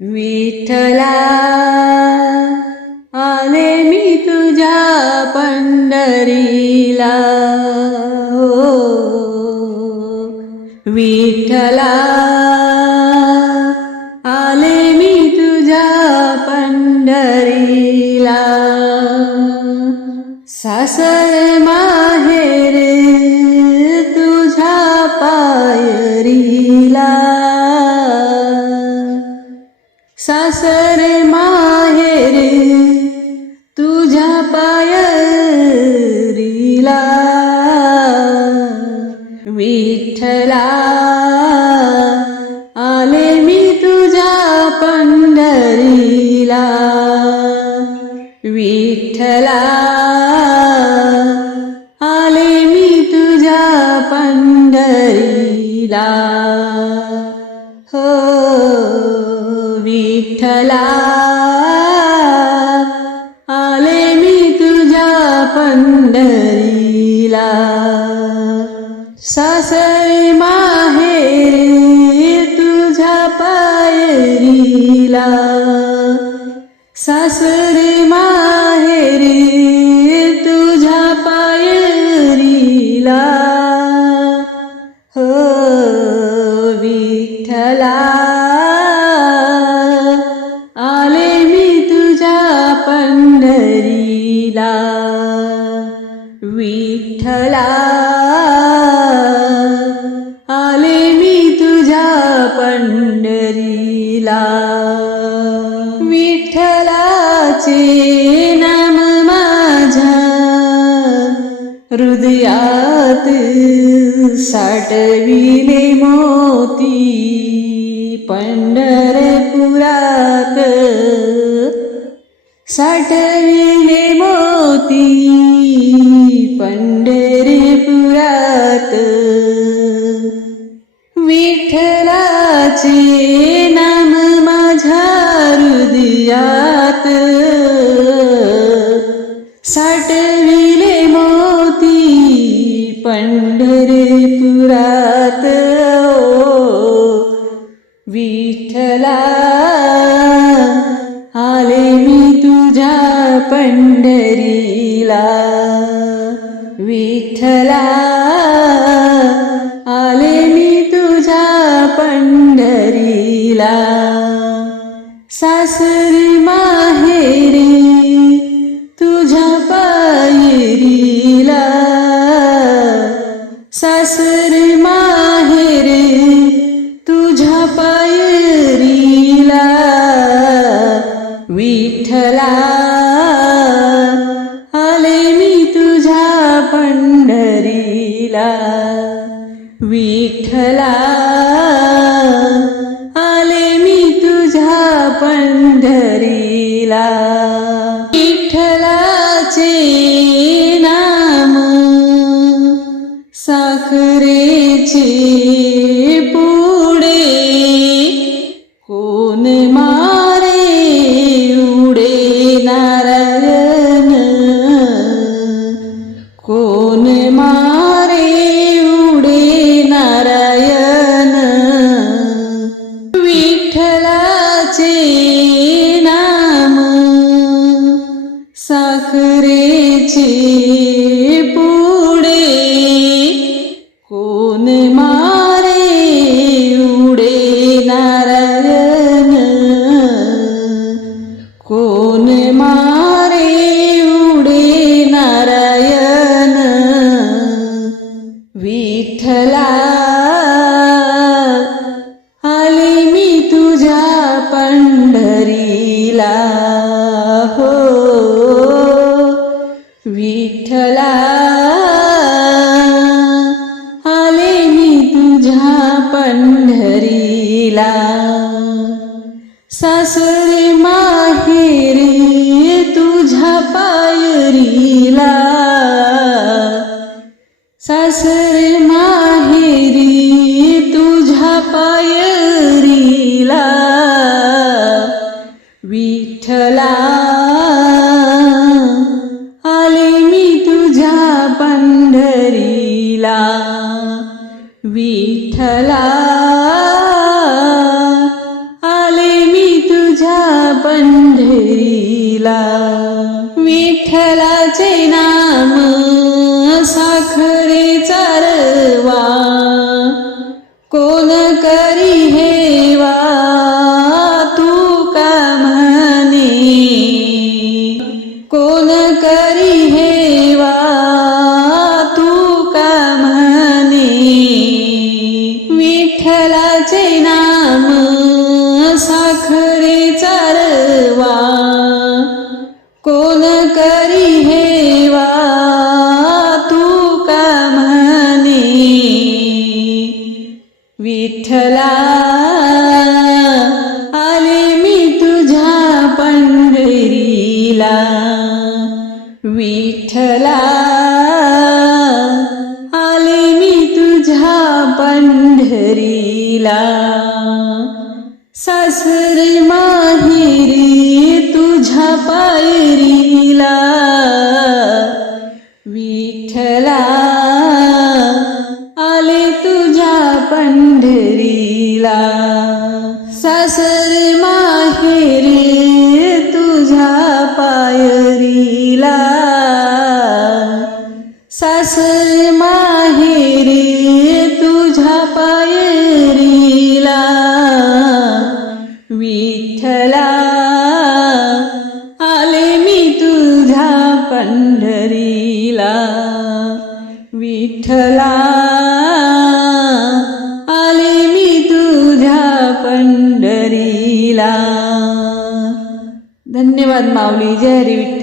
विठ्ठला आले मी तुझ्या पंढरीला. हो विठ्ठला आले मी तुझ्या पंढरीला. सासर मा विठ्ठला आले मी तुझ्या पंढरीला. हो विठ्ठला आले मी तुझ्या पंढरीला. सासर माहेरी तुझ्या पायरीला. सासर आले मी तुझ्या पंढरीला. विठ्ठलाचे नाम माझ्या हृदयात साठविले मोती. पंढरपुरात साठविले मोती. पंढ हृदयात साठविले मोती पंढरपुरात विठ्ठला. आले मी तुझ्या पंढरीला. विठला आले मी तुझ्या पंढरीला. सासू विठ्ठला आले मी तुझ्या पंढरीला. विठ्ठलाचे नाम साखरेचे साखरेचे पुढे कोण मारे उडे नारायण कोण मारे उडे नारायण विठ्ठला आले मी तुझ्या पंढरीला गेला सासरे माहेरी तुझ्या पायरीला. सासरे माहेरी तुझ्या पायरीला. विठ्ठला आले मी तुझ्या पंढरीला. विठ्ठला करी हेवा तू का म्हणे? विठ्ठलाचे नाम साखरे चारवा. कोण करी हेवा तू का म्हणे? विठ्ठला आले मी तुझ्या पंढरीला. विठ्ठला आले मी तुझ्या पंढरीला. सासर माहेरी तुझ्या पायरीला. विठ्ठला आले तुझ्या पंढरीला. सासर विठ्ठला आले मी तुझ्या पंढरीला. धन्यवाद माऊली. जय हरी